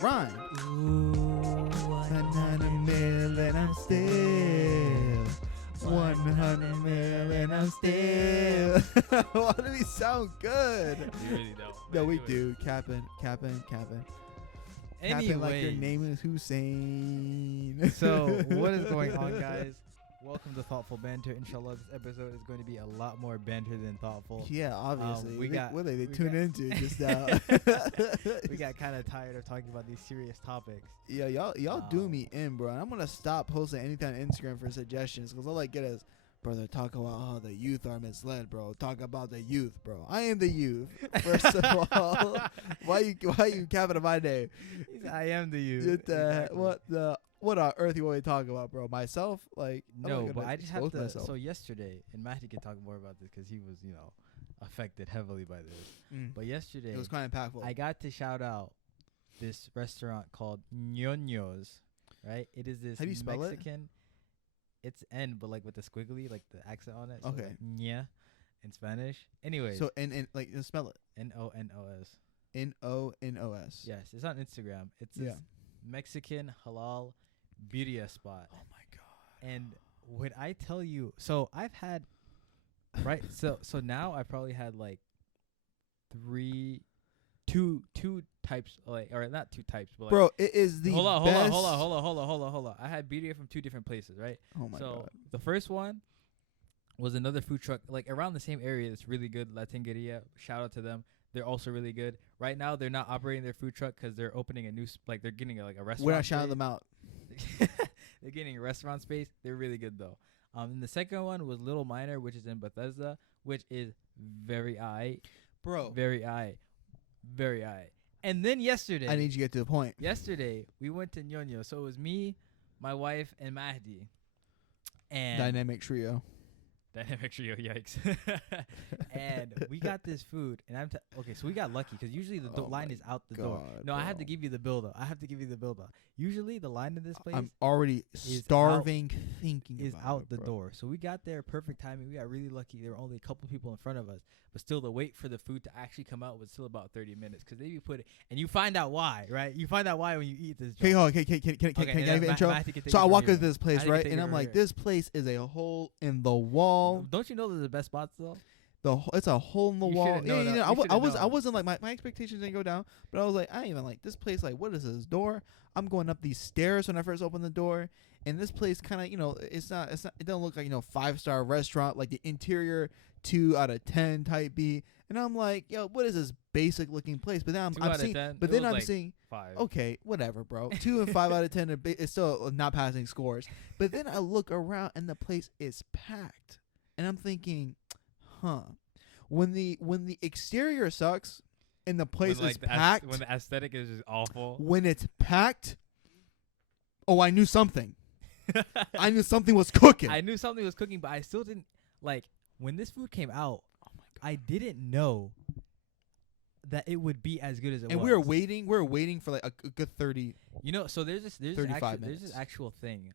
Rhyme. Ooh, 100 million, I'm still 100 million, I'm still. Why do we sound good? We really don't. No, we Anyway. do. Capping. Capping like your Anyway, name is Hussein. so what is going on, guys? Welcome to Thoughtful Banter. Inshallah, this episode is going to be a lot more banter than thoughtful. Yeah, obviously. They we tune got- into just now. We got kind of tired of talking about these serious topics. Yeah, y'all do me in, bro. And I'm gonna stop posting anything on Instagram for suggestions because all I get is, brother, talk about how the youth are misled, bro. Talk about the youth, bro. I am the youth. First of all, why you capping my name? I am the youth. Exactly. What on earth you want me to talk about, bro? Myself, like I'm not No, gonna but I just have expose to. myself. So yesterday, and Matthew can talk more about this because he was, affected heavily by this. But yesterday, It was kind of impactful. I got to shout out this restaurant called Ñoño's, right? It is this How do you spell it? Mexican. It's N, but like with the squiggly, like the accent on it. So Okay. like Ña in Spanish. Anyway, So and like just spell it. Nonos. Nonos. Yes, it's on Instagram. It's Yeah. this Mexican halal birria spot. Oh my god. And when I tell you, so I've had, right? So now I probably had like two types, like, or not two types, but like, Bro, it is the hold on. best. I had birria from two different places, right? Oh my So god. the first one was another food truck, like around the same area. It's really good, Latingeria. Shout out to them. They're also really good. Right now, they're not operating their food truck because they're opening a new, like they're getting a restaurant. We're not shouting space. them out. They're getting a restaurant space. They're really good though. And the second one was Little Minor, which is in Bethesda, which is very Bro, very very And then yesterday, I need you to get to the point. yesterday we went to Ñoño. So it was me, my wife, and Mahdi. And Dynamic trio. Dynamic trio, yikes. And we got this food, and okay, so we got lucky because usually the Oh line my is out the door. God, No, I have bro. to give you the bill though. Usually the line in this place I'm already starving thinking is about out it, the bro. door. So we got there perfect timing. We got really lucky. There were only a couple people in front of us, but still the wait for the food to actually come out was still about 30 minutes because they be put it, and you find out why, right? You find out why when you eat this. Hey, joint. hold on. Can I give and an then intro? Matthew can take So it I from walk here. into this place, Matthew can right? take And it I'm from like, here. this place is a hole in the wall. Don't you know there's the best spots though? It's a hole in the You wall. should've known that. You I should've known. wasn't like my expectations didn't go down, but I was like, I ain't even like this place. Like, what is this door? I'm going up these stairs when I first opened the door, and this place kind of, it doesn't look like 5-star restaurant, like the interior 2 out of 10 type B. And I'm like, yo, what is this basic looking place? But then 2 I'm out of seeing, 10? but It then was I'm like seeing, 5. okay, whatever, bro. 2 and 5 out of 10 it's still not passing scores. But then I look around and the place is packed, and I'm thinking, huh. When the exterior sucks and the place is packed, when the aesthetic is just awful. when it's packed, oh, I knew something. I knew something was cooking. I knew something was cooking, but I still didn't like when this food came out. Oh my God. I didn't know that it would be as good as it And was. we were waiting for like a good 30. So there's this 35 there's this minutes. actual thing.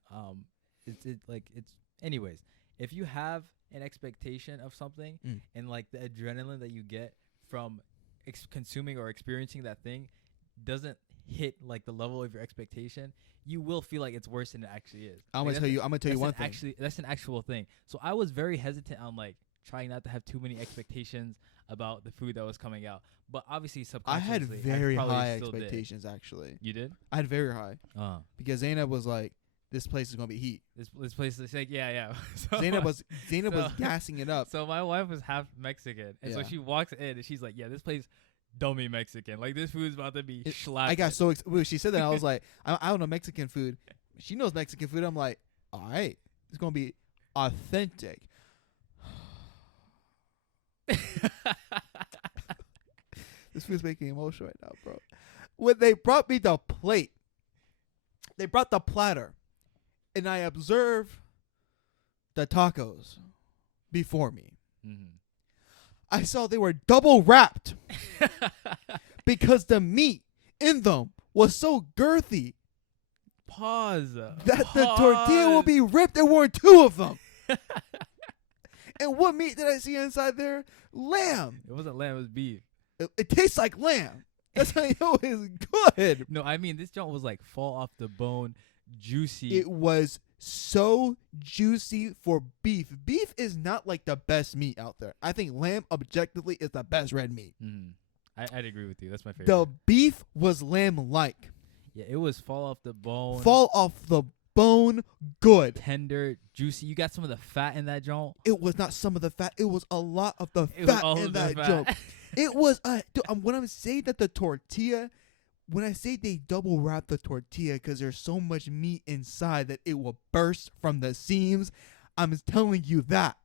It's anyways. If you have an expectation of something and like the adrenaline that you get from consuming or experiencing that thing doesn't hit like the level of your expectation, you will feel like it's worse than it actually is. I'm Like, gonna tell you one thing. Actually, that's an actual thing. So I was very hesitant on like trying not to have too many expectations about the food that was coming out. But obviously, I had subconsciously, very probably high still did. expectations actually. You did? I had very high Uh, because Zainab was like, "This place is gonna be heat." this place is like, yeah. So Zainab was so- gassing it up. So my wife was half Mexican, and so Yeah. she walks in and she's like, "Yeah, this place, dummy Mexican. Like this food's about to be schlapped." I got so when she said that, I was like, I don't know Mexican food. She knows Mexican food. I'm like, all right, it's gonna be authentic. This food's making me emotional right now, bro. When they brought me the plate, they brought the platter, and I observed the tacos before me. Mhm. I saw they were double wrapped because the meat in them was so girthy Pause. that the tortilla will be ripped. There weren't 2 of them. And what meat did I see inside there? Lamb. It wasn't lamb. It was beef. It tastes like lamb. That's how you know it's good. No, I mean this joint was like fall off the bone, juicy. It was so juicy for beef. Beef is not like the best meat out there. I think lamb objectively is the best red meat. I'd agree with you. That's my favorite. The beef was lamb-like. Yeah, it was fall off the bone. Fall off the bone good. Tender, juicy. You got some of the fat in that joint. It was not some of the fat. It was a lot of the It was fat all in of the that fat. joke. It was when I'm saying that the tortilla, when I say they double wrap the tortilla because there's so much meat inside that it will burst from the seams, I'm telling you that.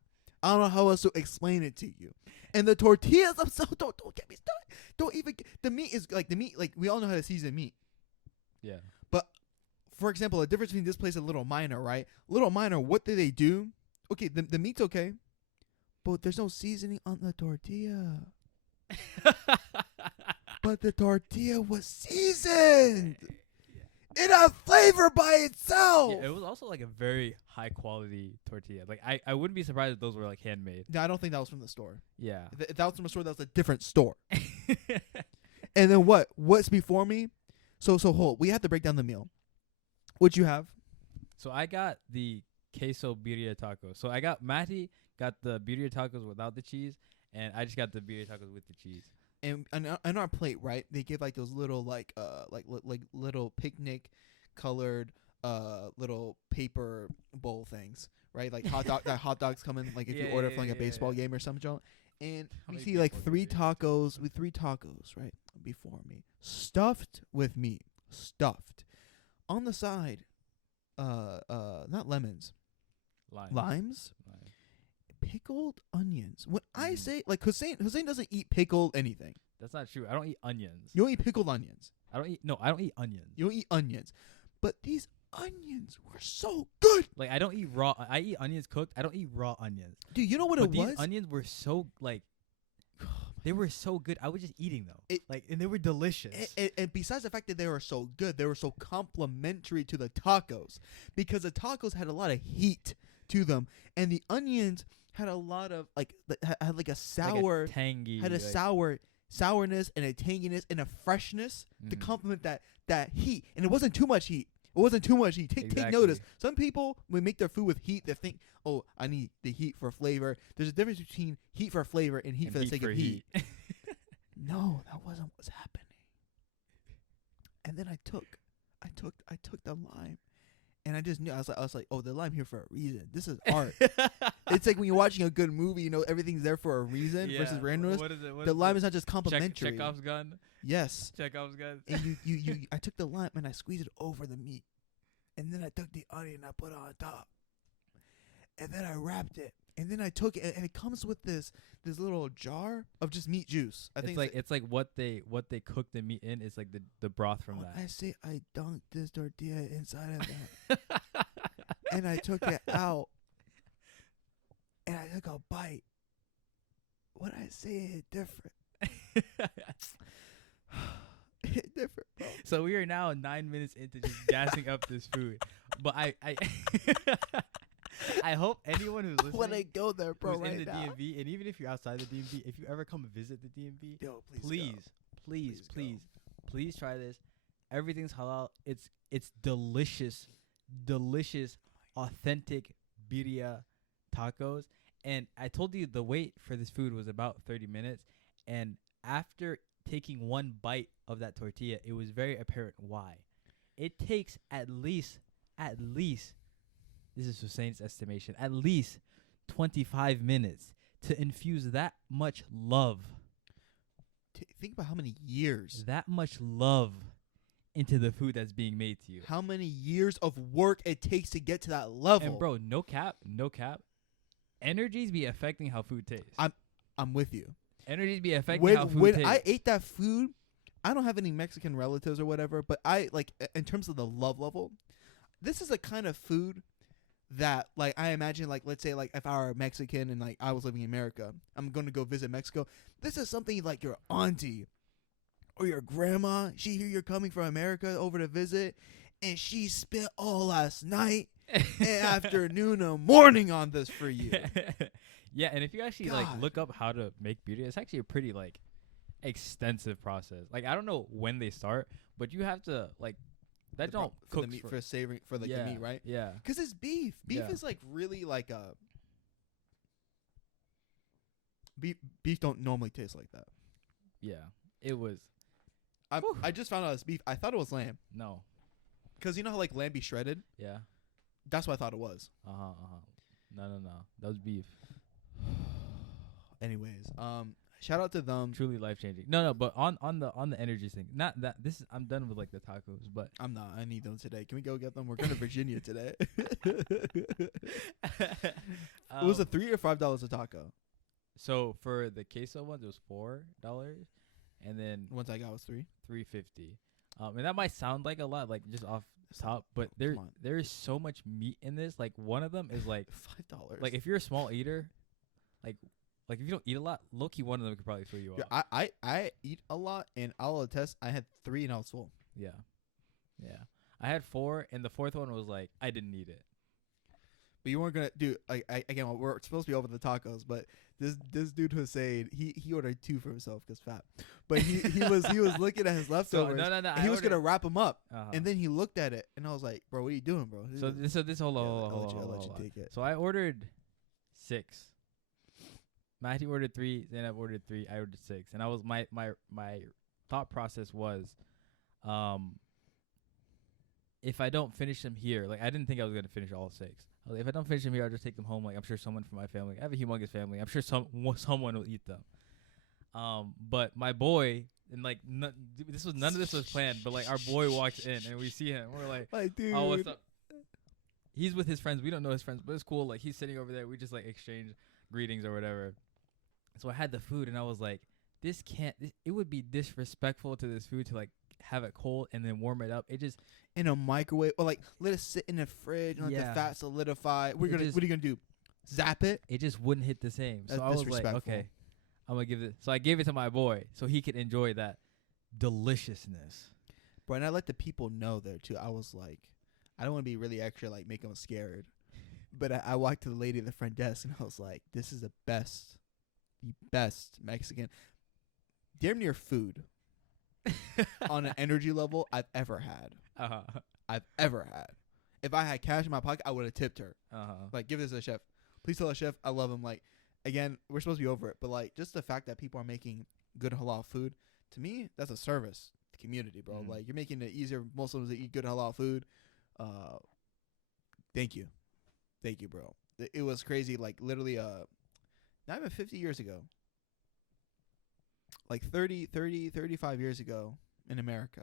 I don't know how else to explain it to you. And the tortillas themselves, don't get me started. Don't even the meat is like we all know how to season meat. Yeah. But for example, the difference between this place and Little Minor, right? Little Minor, what do they do? Okay, the meat's okay, but there's no seasoning on the tortilla. But the tortilla was seasoned. It had flavor by itself. Yeah, it was also like a very high quality tortilla. Like I wouldn't be surprised if those were like handmade. No, I don't think that was from the store. Yeah. If that was from a store, that was a different store. And then what's before me? So hold. We have to break down the meal. What'd you have? So I got the queso birria tacos. So I got Matty got the birria tacos without the cheese, and I just got the birria tacos with the cheese. And on our plate, right? They give like those little like little picnic colored little paper bowl things, right? Like hot dogs come in like if you order for like a baseball game or something. And we see like three tacos right before me, stuffed with meat, stuffed. On the side, not lemons, limes. Pickled onions. When I say like Hussein doesn't eat pickled anything. That's not true. I don't eat onions. You don't eat pickled onions. I don't eat onions. You don't eat onions. But these onions were so good. Like I don't eat raw. I eat onions cooked. I don't eat raw onions. Dude, you know what but it was? These onions were so like they were so good. I was just eating them. And they were delicious. And besides the fact that they were so good, they were so complimentary to the tacos because the tacos had a lot of heat to them, and the onions had a lot of had like a sour, like a tangy, had a sourness and a tanginess and a freshness to complement that heat. And it wasn't too much heat. Take notice. Some people, when make their food with heat, they think, oh, I need the heat for flavor. There's a difference between heat for flavor and heat for the sake of heat. No, that wasn't what's happening. And then I took the lime. And I just knew, I was like, oh, the lime here for a reason. This is art. It's like when you're watching a good movie, you know, everything's there for a reason versus randomness. What is it? The lime is not just complimentary. Chekhov's gun? Yes. Chekhov's gun. And I took the lime and I squeezed it over the meat. And then I took the onion and I put it on top. And then I wrapped it. And then I took it, and it comes with this little jar of just meat juice. I think it's like what they cook the meat in is like the broth from that. I say I dunked this tortilla inside of that, and I took it out, and I took a bite. What I say it different. It different, bro. So we are now 9 minutes into just gassing up this food, but I I hope anyone who's listening, when I go there, bro, who's right in the now. DMV, and even if you're outside the DMV, if you ever come visit the DMV, Yo, please try this. Everything's halal. It's delicious, authentic birria tacos. And I told you the wait for this food was about 30 minutes. And after taking one bite of that tortilla, it was very apparent why. It takes at least. This is Hussein's estimation, at least 25 minutes to infuse that much love. Think about how many years. That much love into the food that's being made to you. How many years of work it takes to get to that level. And bro, no cap. Energies be affecting how food tastes. I'm with you. Energies be affecting how food tastes. When I ate that food, I don't have any Mexican relatives or whatever, but I like in terms of the love level, this is a kind of food that like I imagine like let's say like if I were Mexican and like I was living in America, I'm going to go visit Mexico. This is something like your auntie or your grandma. She hear you're coming from America over to visit, and she spent all last night and afternoon and morning on this for you. Yeah, and if you actually like God. look up how to make birria, it's actually a pretty like extensive process. Like I don't know when they start, but you have to like that don't For cook the meat, for savoring, for like the meat, right? Yeah. Because it's beef. Beef Yeah. is like really like a beef don't normally taste like that. Yeah. It was I just found out it's beef. I thought it was lamb. no. Because you know how like lamb be shredded? Yeah. That's what I thought it was. No. That was beef. Anyways, shout out to them. Truly life changing. No, but on the energy thing. Not that this is I'm done with like the tacos, but I'm not. I need them today. Can we go get them? We're going to Virginia today. It was a $3 or $5 a taco. So for the queso ones, it was $4, and then The ones I got was $3. $3.50. And that might sound like a lot, like just off top, but there is so much meat in this. Like one of them is like $5. like if you're a small eater, like if you don't eat a lot, low key one of them could probably fill you Yeah, up. I eat a lot, and I'll attest. I had 3 and I was full. Yeah. I had 4, and the fourth one was like I didn't need it. But you weren't gonna do like again. We're supposed to be over the tacos, but this dude Hussein, he ordered 2 for himself because fat. But he was looking at his leftovers. No. And he was gonna wrap them up, Uh-huh. and then he looked at it, and I was like, "Bro, what are you doing, bro?" So this hold on. I'll let you take it. So I ordered 6. Matty ordered 3. Zainab ordered 3. I ordered 6, and I was my thought process was, if I don't finish them here, like I didn't think I was gonna finish all 6. I was like, if I don't finish them here, I'll just take them home. Like I'm sure someone from my family. I have a humongous family. I'm sure someone will eat them. But my boy and like none of this was planned. But like our boy walks in and we see him. We're like, dude. oh, what's up? He's with his friends. We don't know his friends, but it's cool. Like he's sitting over there. We just like exchange greetings or whatever. So I had the food and I was like, it would be disrespectful to this food to like have it cold and then warm it up. It just in a microwave or like let it sit in the fridge and let the fat solidify. What are you gonna do? Zap it? It just wouldn't hit the same. That's so I was like, okay, I'm gonna give it. So I gave it to my boy so he could enjoy that deliciousness. Bro, and I let the people know there too. I was like, I don't want to be really extra, like make them scared. But I walked to the lady at the front desk and I was like, this is the best Mexican, damn near food on an energy level I've ever had. I've ever had. If I had cash in my pocket, I would have tipped her. Like, give this to the chef. Please tell the chef I love him. Like, again, we're supposed to be over it, but like, just the fact that people are making good halal food, to me, that's a service to the community, bro. Like, you're making it easier for Muslims to eat good halal food. Thank you, bro. It was crazy. Like, literally, not even 50 years ago. Like 35 years ago in America.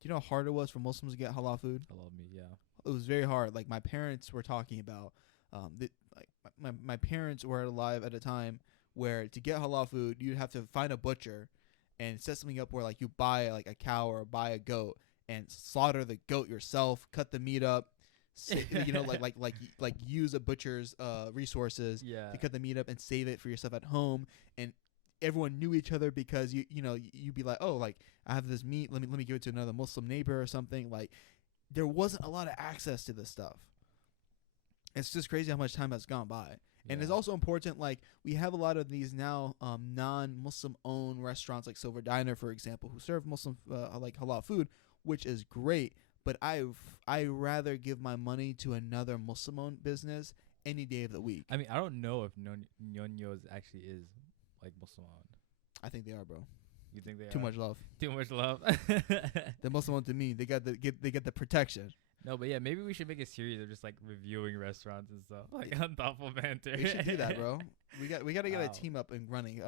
Do you know how hard it was for Muslims to get halal food? Halal meat, yeah. It was very hard. Like my parents were talking about, my parents were alive at a time where to get halal food, you'd have to find a butcher and set something up where like you buy like a cow or buy a goat and slaughter the goat yourself, cut the meat up, like use a butcher's resources to cut the meat up and save it for yourself at home. And everyone knew each other because you'd be like, oh, like I have this meat, let me give it to another Muslim neighbor or something. Like there wasn't a lot of access to this stuff. It's just crazy how much time has gone by. And it's also important, like we have a lot of these now non-Muslim owned restaurants like Silver Diner, for example, who serve Muslim like halal food, which is great. But I rather give my money to another Muslim owned business any day of the week. I mean, I don't know if Ñoño's actually is like Muslim owned. I think they are, bro. You think they are? Too much love. Too much love. The Muslim owned to me, they get the protection. No, but yeah, maybe we should make a series of just like reviewing restaurants and stuff, like on Thoughtful Banter. We should do that, bro. We got to get a team up and running.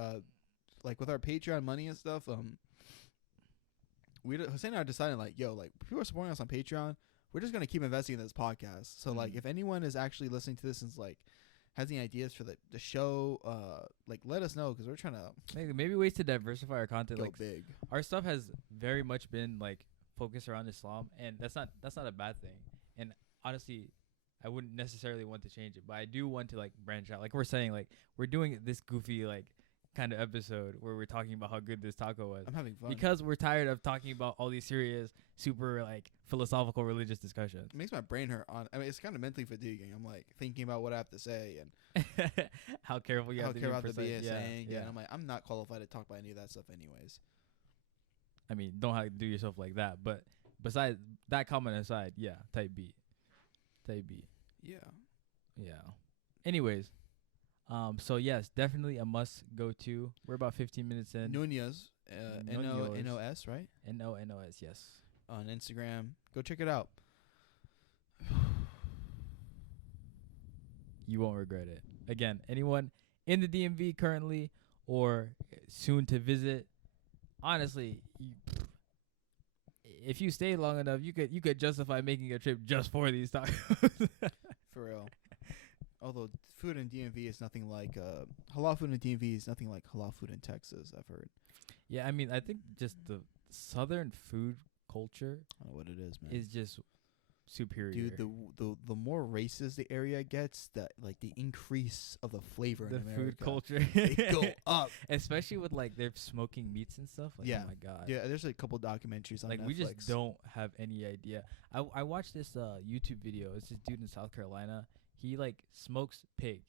Like with our Patreon money and stuff. Hussein and I are deciding like, yo, like people are supporting us on Patreon. We're just gonna keep investing in this podcast. So like, if anyone is actually listening to this and is like has any ideas for the show, like let us know because we're trying to maybe ways to diversify our content. Go like big. Our stuff has very much been like focused around Islam, and that's not a bad thing. And honestly, I wouldn't necessarily want to change it, but I do want to like branch out. Like we're saying, like we're doing this goofy like kind of episode where we're talking about how good this taco was. I'm having fun. Because we're tired of talking about all these serious, super like philosophical religious discussions. It makes my brain hurt. I mean, it's kind of mentally fatiguing. I'm like thinking about what I have to say and how careful you how have to careful I be have to be precise. saying. Yeah. And I'm like, I'm not qualified to talk about any of that stuff anyways. I mean, don't have to do yourself like that. But besides that comment aside, yeah, type B. Yeah. Yeah. Anyways, so yes, definitely a must go to. We're about 15 minutes in. Nunez, N-O-N-O-S, right? N-O-N-O-S, yes. On Instagram. Go check it out. You won't regret it. Again, anyone in the DMV currently or soon to visit, honestly, if you stay long enough, you could justify making a trip just for these tacos. For real. Although food in DMV is nothing like halal food in DMV is nothing like halal food in Texas, I've heard. Yeah, I mean, I think just the southern food culture I don't know what it is, man. is just superior. Dude, the more racist the area gets, the increase of the flavor the in America. food culture They go up. Especially with like they're smoking meats and stuff. Like, Yeah. oh my god. Yeah, there's a couple documentaries on Like Netflix. we just don't have any idea. I watched this YouTube video. It's this dude in South Carolina. He like smokes pig,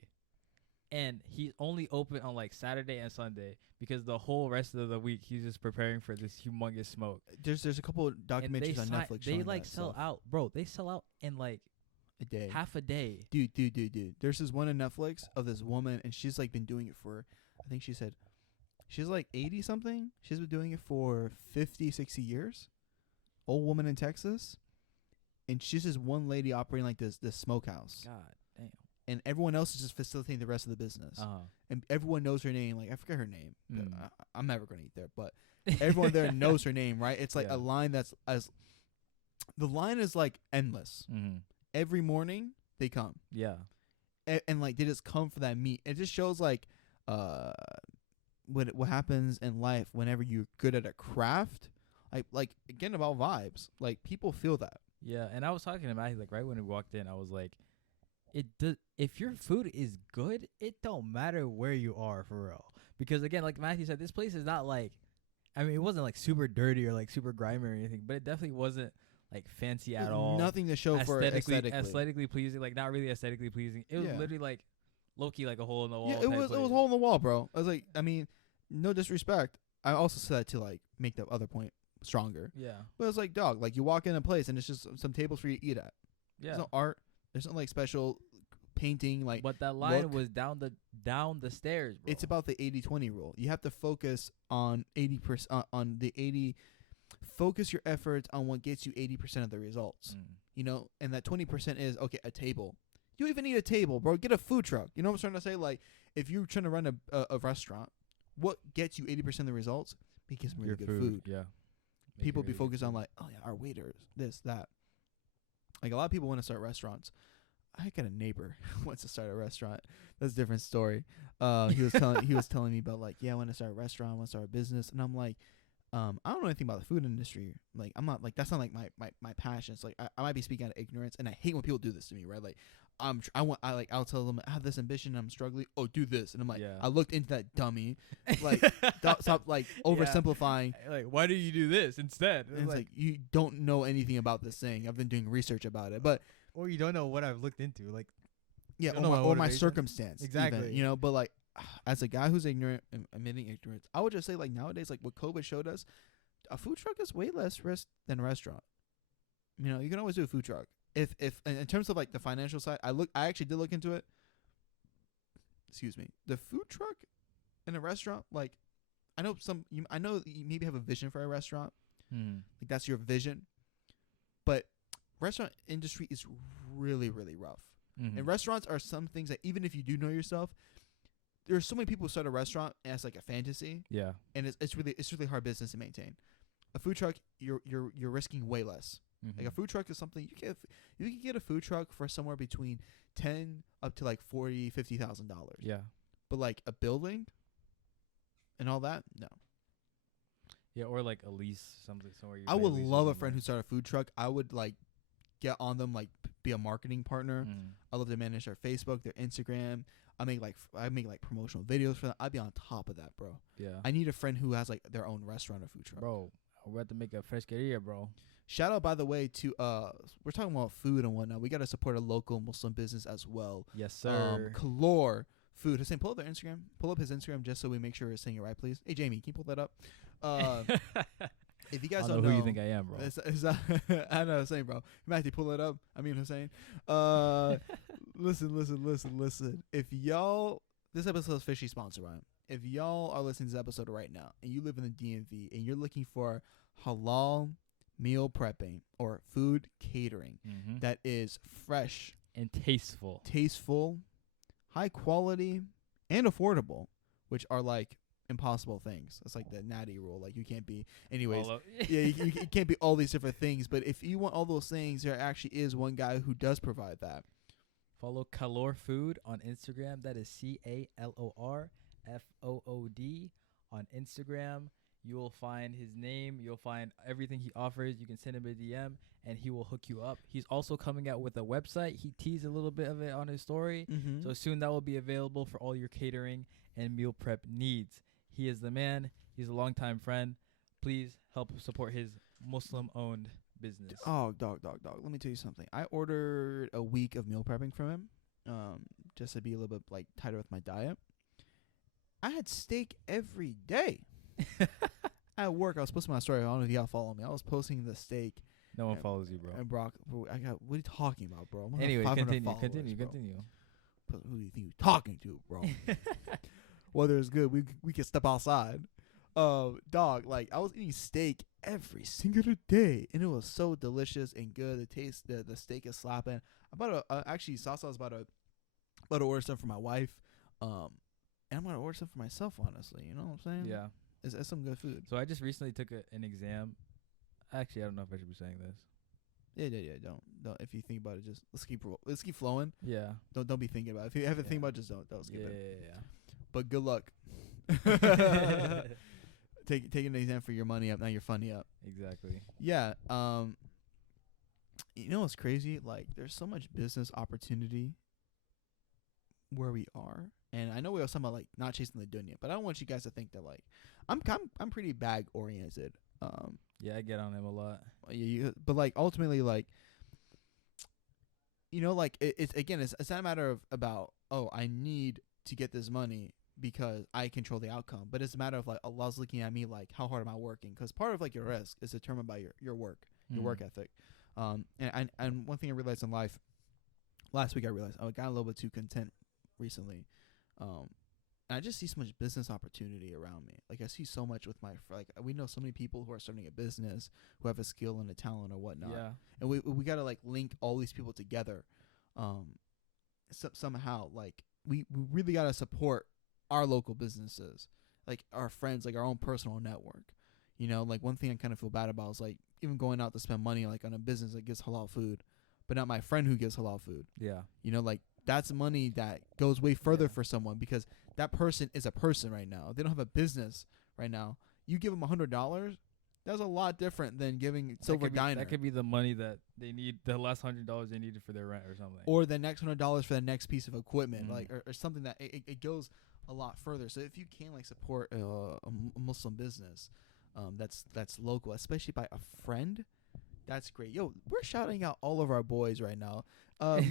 and he's only open on like Saturday and Sunday because the whole rest of the week he's just preparing for this humongous smoke. There's a couple of documentaries on Netflix. They showing like that sell stuff. out, bro. They sell out in like a day. half a day. Dude. There's this one on Netflix of this woman, and she's like been doing it for, I think she said, she's like 80 something. She's been doing it for 50, 60 years. Old woman in Texas, and she's just one lady operating like this smokehouse. God damn. And everyone else is just facilitating the rest of the business. And everyone knows her name. Like, I forget her name. But I'm never going to eat there. But everyone there knows her name, right? It's like a line that's the line is like endless. Every morning they come. Yeah. And like they just come for that meat. It just shows like what happens in life whenever you're good at a craft. Like again, about vibes. Like people feel that. Yeah. And I was talking to Matthew, like right when we walked in, I was like, if your food is good, it don't matter where you are, for real. Because again, like Matthew said, this place is not like, I mean, it wasn't like super dirty or like super grimy or anything, but it definitely wasn't like fancy at all. Nothing to show for aesthetically pleasing, like not really aesthetically pleasing. It was literally like low-key like a hole in the wall. Yeah, it was a hole in the wall, bro. I was like, I mean, no disrespect. I also said that to like make the other point stronger. Yeah. But it's like, dog, like you walk in a place and it's just some tables for you to eat at. Yeah. There's no art. There's no like special painting, like. But that line was down the stairs, bro. It's about the 80-20 rule. You have to focus on 80% on the 80. Focus your efforts on what gets you 80% of the results. You know, and that 20% is okay. A table. You don't even need a table, bro. Get a food truck. You know what I'm trying to say? Like, if you're trying to run a restaurant, what gets you 80% of the results? Because really good food. Yeah. People be focused on like, oh yeah, our waiters, this, that. Like a lot of people want to start restaurants. I got a neighbor who wants to start a restaurant. That's a different story. He was telling me about like, yeah, I want to start a restaurant, I want to start a business, and I'm like, I don't know anything about the food industry. Like, I'm not like, that's not like my passion. It's like I might be speaking out of ignorance, and I hate when people do this to me, right? Like, I'll tell them I have this ambition, and I'm struggling. Oh, do this, and I'm like, I looked into that dummy. Like, stop like oversimplifying. Like, why do you do this instead? And it's like you don't know anything about this thing. I've been doing research about it, but or you don't know what I've looked into. Like, yeah, or my circumstance, exactly. Even, you know, but like, as a guy who's ignorant and admitting ignorance, I would just say like nowadays, like what COVID showed us, a food truck is way less risk than a restaurant. You know, you can always do a food truck. If in terms of like the financial side, I actually did look into it. Excuse me. The food truck in a restaurant, like I know you maybe have a vision for a restaurant. Like that's your vision. But restaurant industry is really, really rough. And restaurants are some things that even if you do know yourself, there's so many people who start a restaurant as like a fantasy. Yeah. And it's really hard business to maintain. A food truck, you're risking way less. Like a food truck is something you can get a food truck for somewhere between $10,000 up to like $40,000-$50,000. Yeah. But like a building and all that, no. Yeah, or like a lease somewhere. I would love a friend who started a food truck. I would like get on them, like be a marketing partner. I love to manage their Facebook, their Instagram. I make like promotional videos for them. I'd be on top of that, bro. Yeah. I need a friend who has like their own restaurant or food truck. Bro, we're about to make a fresqueria, bro. Shout out, by the way, to we're talking about food and whatnot. We got to support a local Muslim business as well. Yes, sir. Kalor Food. Hussein, pull up their Instagram. Pull up his Instagram just so we make sure we're saying it right, please. Hey, Jamie, can you pull that up? If you guys I don't know who you think I am, bro. I know, Hussein, bro. Matthew, pull it up. I mean, Hussein. Listen. If y'all, this episode is officially sponsored by him. If y'all are listening to this episode right now and you live in the DMV and you're looking for halal meal prepping or food catering that is fresh and tasteful, high quality, and affordable, which are like impossible things. It's like the natty rule. Like you can't be, anyways. You can't be all these different things. But if you want all those things, there actually is one guy who does provide that. Follow Kalor Food on Instagram. That is CALORFOOD on Instagram. You will find his name. You'll find everything he offers. You can send him a DM, and he will hook you up. He's also coming out with a website. He teased a little bit of it on his story. So soon that will be available for all your catering and meal prep needs. He is the man. He's a longtime friend. Please help support his Muslim-owned business. Oh, dog. Let me tell you something. I ordered a week of meal prepping from him, just to be a little bit like tighter with my diet. I had steak every day. At work, I was posting my story. I don't know if y'all follow me. I was posting the steak. No one follows you, bro. And Brock, I got. What are you talking about, bro? Anyway, continue. Bro. Who do you think you're talking to, bro? Whether it's good, we can step outside. Dog, like I was eating steak every single day, and it was so delicious and good. The taste, the steak is slapping. Actually, Sasa was about to order some for my wife, and I'm gonna order some for myself. Honestly, you know what I'm saying? Yeah. It's some good food. So I just recently took an exam. Actually, I don't know if I should be saying this. Yeah. Don't. If you think about it, just let's keep flowing. Yeah. Don't be thinking about it. If you have to think about it, just don't skip it. Yeah. But good luck. Taking an exam for your money up, now you're funny up. Exactly. Yeah. You know what's crazy? Like, there's so much business opportunity where we are, and I know we were talking about like not chasing the dunya, but I don't want you guys to think that like I'm pretty bag oriented. Yeah, I get on him a lot. But like ultimately, like, you know, like it's not a matter of about, oh, I need to get this money because I control the outcome, but it's a matter of like Allah's looking at me like, how hard am I working? Because part of like your risk is determined by your work, your work ethic. And one thing I realized in life, last week I realized I got a little bit too content recently. And I just see so much business opportunity around me. Like I see so much with we know so many people who are starting a business who have a skill and a talent or whatnot. Yeah. And we gotta like link all these people together. Somehow like we really gotta support our local businesses, like our friends, like our own personal network. You know, like one thing I kind of feel bad about is like even going out to spend money like on a business that gives halal food, but not my friend who gives halal food. Yeah. You know, like that's money that goes way further for someone because that person is a person right now. They don't have a business right now. You give them $100, that's a lot different than giving Silver Diner. That could be the money that they need, the last $100 they needed for their rent or something. Or the next $100 for the next piece of equipment, like or something that it goes a lot further. So if you can like support a Muslim business, that's local, especially by a friend, that's great. Yo, we're shouting out all of our boys right now.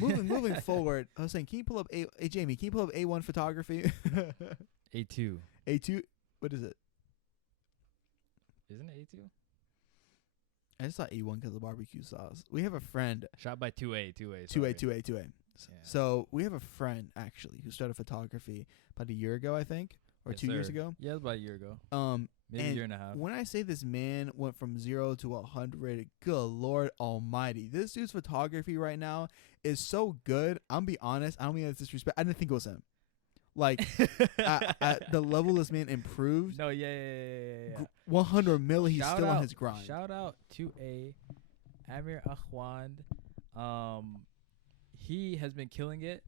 Moving forward, I was saying, can you pull up Jamie? Can you pull up A1 photography? A2. A2. What is it? Isn't it A2? I just thought A1 because of barbecue sauce. We have a friend. Shot by 2A. 2A. Yeah. So we have a friend actually who started photography about a year ago, I think, or 2 years ago. Yeah, it was about a year ago. Maybe a year and a half. When I say this man went from 0 to 100, good Lord Almighty, this dude's photography right now is so good. I'm be honest, I don't mean that's disrespect. I didn't think it was him. Like at the level this man improved. No, yeah. 100 mil. He's still on his grind. Shout out to Amir Akhwand. He has been killing it.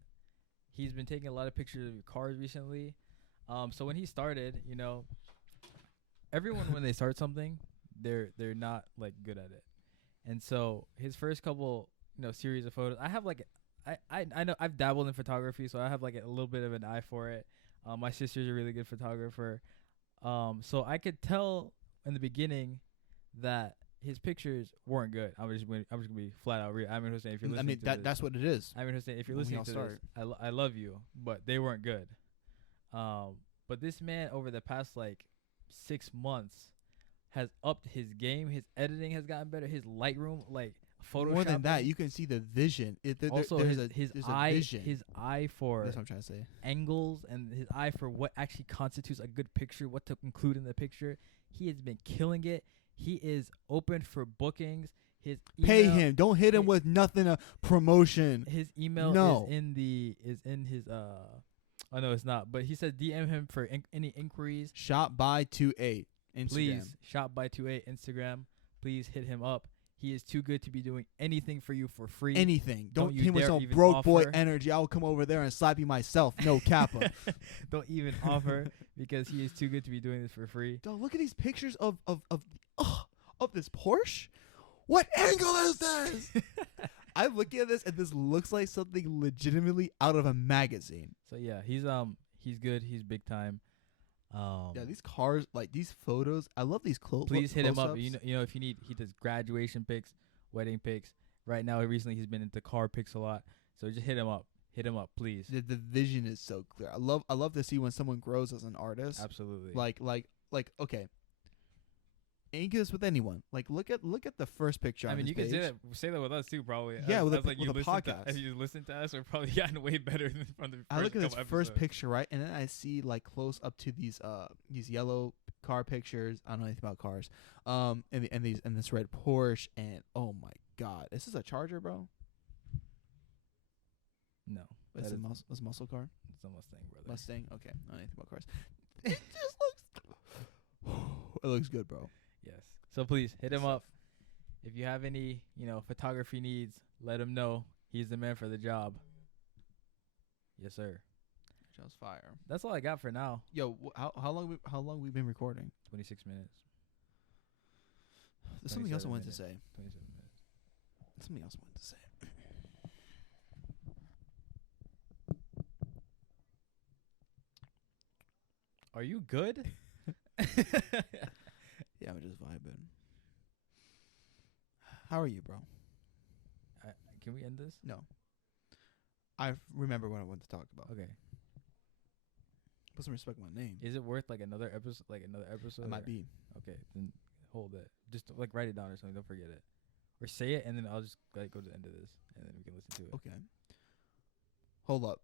He's been taking a lot of pictures of cars recently. So when he started, you know, everyone when they start something, they're not like good at it. And so his first couple, series of photos. I have like I know I've dabbled in photography, so I have like a little bit of an eye for it. My sister's a really good photographer. So I could tell in the beginning that his pictures weren't good. I'm just gonna be flat out real. I mean, Hussein, if you're listening to this, that's what it is. I mean, Hussein, if you're When we listening all to this, I love you, but they weren't good. But this man over the past like 6 months has upped his game. His editing has gotten better. His Lightroom, like Photoshop. More than that, you can see the vision. Also, there's his a eye, vision. his eye for That's what I'm trying to say. angles, and his eye for what actually constitutes a good picture, what to include in the picture. He has been killing it. He is open for bookings. His email, Pay him. Don't hit him with nothing. Promotion. His email No. is in his Oh no, it's not. But he said DM him for any inquiries. Shop by 28 Instagram. Please, shop by 28 Instagram. Please hit him up. He is too good to be doing anything for you for free. Anything. Don't you hit him with dare some even broke boy offer. energy. I will come over there and slap you myself. No kappa. Don't even offer because he is too good to be doing this for free. Dog, look at these pictures of this Porsche. What angle is this? I'm looking at this and this looks like something legitimately out of a magazine. So yeah, he's good. He's big time. Yeah, these cars, like these photos, I love these Please hit him up. close-ups. You know if you need, he does graduation pics, wedding pics. Right now, recently he's been into car pics a lot. So just hit him up. Hit him up, please. The vision is so clear. I love to see when someone grows as an artist. Absolutely. Like okay. And you can do this with anyone. Like look at the first picture. I on mean, his you can page. say that with us too, probably. Yeah, with as like with you a listen podcast. as you listen to us, we're probably gotten way better than from the first I look at this couple first episodes. picture, right, and then I see like close up to these yellow car pictures. I don't know anything about cars. And this red Porsche, and oh my god, is this a Charger, bro? No, It's that a is- muscle car. it's a Mustang, brother. Mustang. Okay, I don't know anything about cars. It just looks. It looks good, bro. Yes. So please hit him Stuff. up. If you have any, photography needs, let him know. He's the man for the job. Yes, sir. Just fire. That's all I got for now. Yo, how long we been recording? 26 minutes. There's something else I 27 wanted to minutes. say. 27 minutes. Something else I wanted to say. Are you good? Yeah, I'm just vibing. How are you, bro? Can we end this? No. I remember what I wanted to talk about. Okay. Put some respect on my name. Is it worth like another episode? It might or- be. Okay, then hold it. Just like write it down or something. Don't forget it. Or say it, and then I'll just like go to the end of this, and then we can listen to it. Okay. Hold up.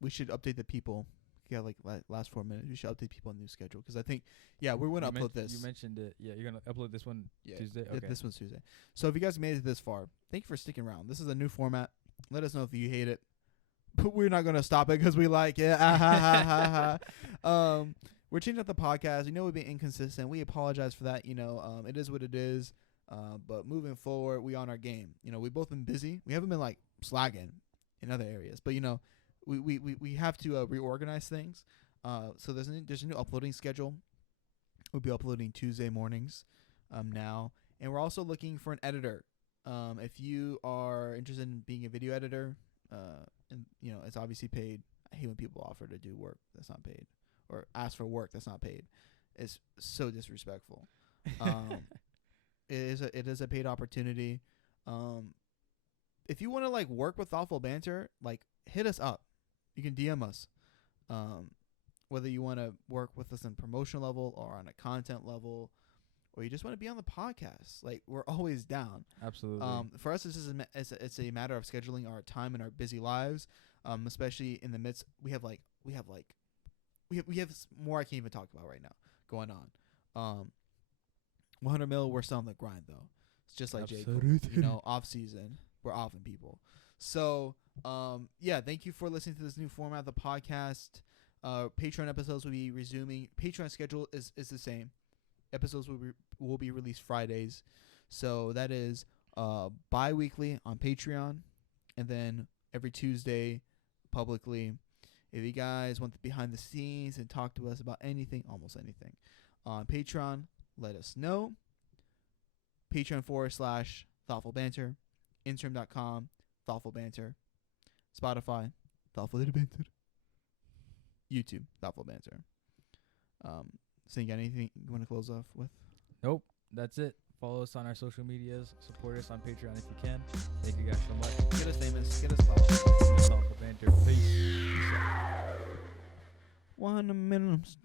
We should update the people. Yeah, like last 4 minutes. We should update people on the new schedule because I think, we're gonna upload this. You mentioned it. Yeah, you're gonna upload this one Tuesday. Okay. This one's Tuesday. So if you guys made it this far, thank you for sticking around. This is a new format. Let us know if you hate it. But we're not gonna stop it because we like it. We're changing up the podcast. We've been inconsistent. We apologize for that. It is what it is. But moving forward, we on our game. We've both been busy. We haven't been like slacking in other areas, but we have to reorganize things. So there's a new uploading schedule. We'll be uploading Tuesday mornings now, and we're also looking for an editor. If you are interested in being a video editor, and it's obviously paid. I hate when people offer to do work that's not paid or ask for work that's not paid. It's so disrespectful. It is a paid opportunity. If you want to like work with Thoughtful Banter, like hit us up. You can DM us. Whether you want to work with us on promotional level or on a content level, or you just want to be on the podcast, like we're always down. Absolutely. For us, it's a matter of scheduling our time and our busy lives. Especially in the midst, we have more I can't even talk about right now going on. 100 mil, we're still on the grind though. It's just like J. Cole, off season, we're offing people. So, thank you for listening to this new format of the podcast. Patreon episodes will be resuming. Patreon schedule is the same. Episodes will be released Fridays. So that is bi-weekly on Patreon, and then every Tuesday publicly. If you guys want the behind the scenes and talk to us about anything, almost anything, on Patreon, let us know. Patreon.com/Thoughtful Banter. Instagram.com, Thoughtful Banter. Spotify, Thoughtful Little Banter. YouTube, Thoughtful Banter. So you got anything you want to close off with? Nope. That's it. Follow us on our social medias. Support us on Patreon if you can. Thank you guys so much. Get us famous. Get us followed. Thoughtful Banter. Peace. Peace out. 1 minute.